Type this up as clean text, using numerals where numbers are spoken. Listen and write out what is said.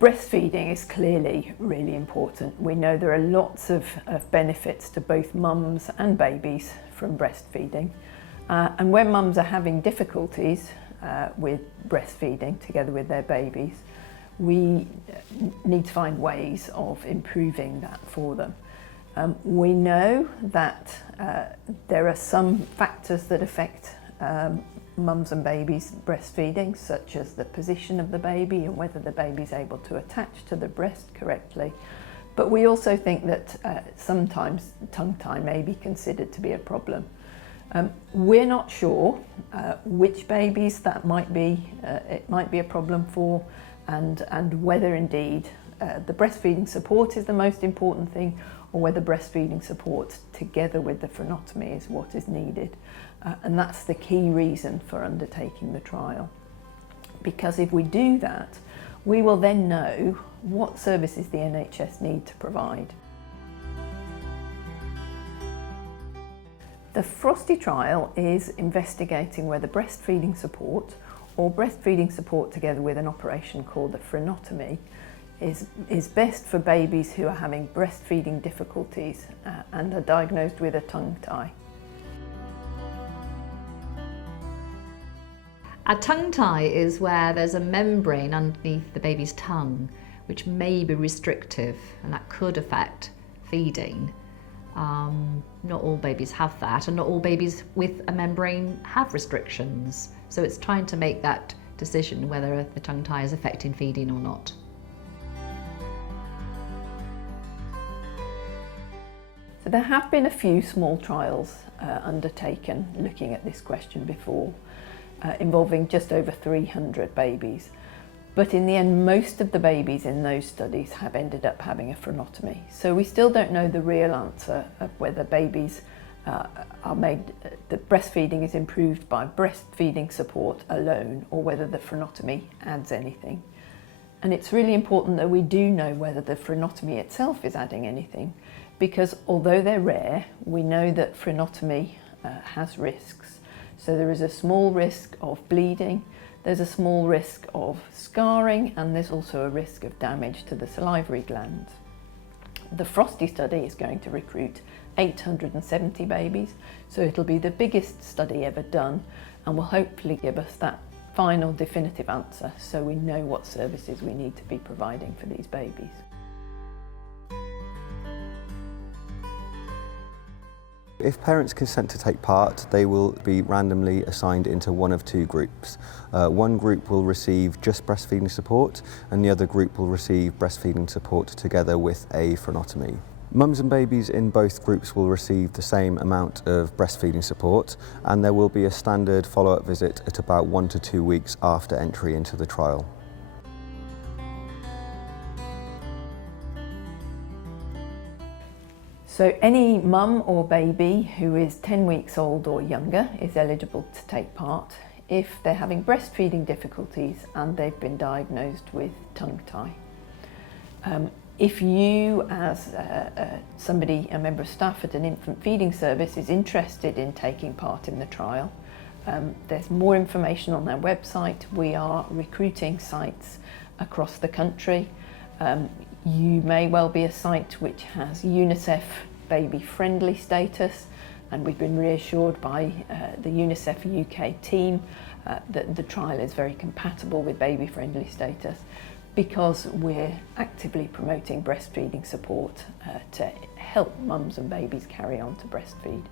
Breastfeeding is clearly really important. We know there are lots of benefits to both mums and babies from breastfeeding. And when mums are having difficulties with breastfeeding together with their babies, we need to find ways of improving that for them. We know that there are some factors that affect mums and babies breastfeeding, such as the position of the baby and whether the baby is able to attach to the breast correctly. But we also think that sometimes tongue tie may be considered to be a problem. We're not sure which babies that might be a problem for, and whether indeed the breastfeeding support is the most important thing, or whether breastfeeding support together with the frenotomy is what is needed. And that's the key reason for undertaking the trial. Because if we do that, we will then know what services the NHS need to provide. The FROSTTIE trial is investigating whether breastfeeding support or breastfeeding support together with an operation called the frenotomy is best for babies who are having breastfeeding difficulties and are diagnosed with a tongue tie. A tongue tie is where there's a membrane underneath the baby's tongue which may be restrictive, and that could affect feeding. Not all babies have that, and not all babies with a membrane have restrictions. So it's trying to make that decision whether the tongue tie is affecting feeding or not. So there have been a few small trials undertaken looking at this question before, involving just over 300 babies. But in the end, most of the babies in those studies have ended up having a frenotomy. So we still don't know the real answer of whether babies that breastfeeding is improved by breastfeeding support alone, or whether the frenotomy adds anything. And it's really important that we do know whether the frenotomy itself is adding anything, because although they're rare, we know that frenotomy has risks. So there is a small risk of bleeding, there's a small risk of scarring, and there's also a risk of damage to the salivary glands. The FROSTTIE study is going to recruit 870 babies, so it'll be the biggest study ever done, and will hopefully give us that final definitive answer so we know what services we need to be providing for these babies. If parents consent to take part, they will be randomly assigned into one of two groups. One group will receive just breastfeeding support, and the other group will receive breastfeeding support together with a frenotomy. Mums and babies in both groups will receive the same amount of breastfeeding support, and there will be a standard follow-up visit at about 1 to 2 weeks after entry into the trial. So any mum or baby who is 10 weeks old or younger is eligible to take part if they're having breastfeeding difficulties and they've been diagnosed with tongue tie. If you, as a member of staff at an infant feeding service, is interested in taking part in the trial, there's more information on our website. We are recruiting sites across the country. You may well be a site which has UNICEF baby-friendly status, and we've been reassured by the UNICEF UK team that the trial is very compatible with baby-friendly status, because we're actively promoting breastfeeding support to help mums and babies carry on to breastfeed.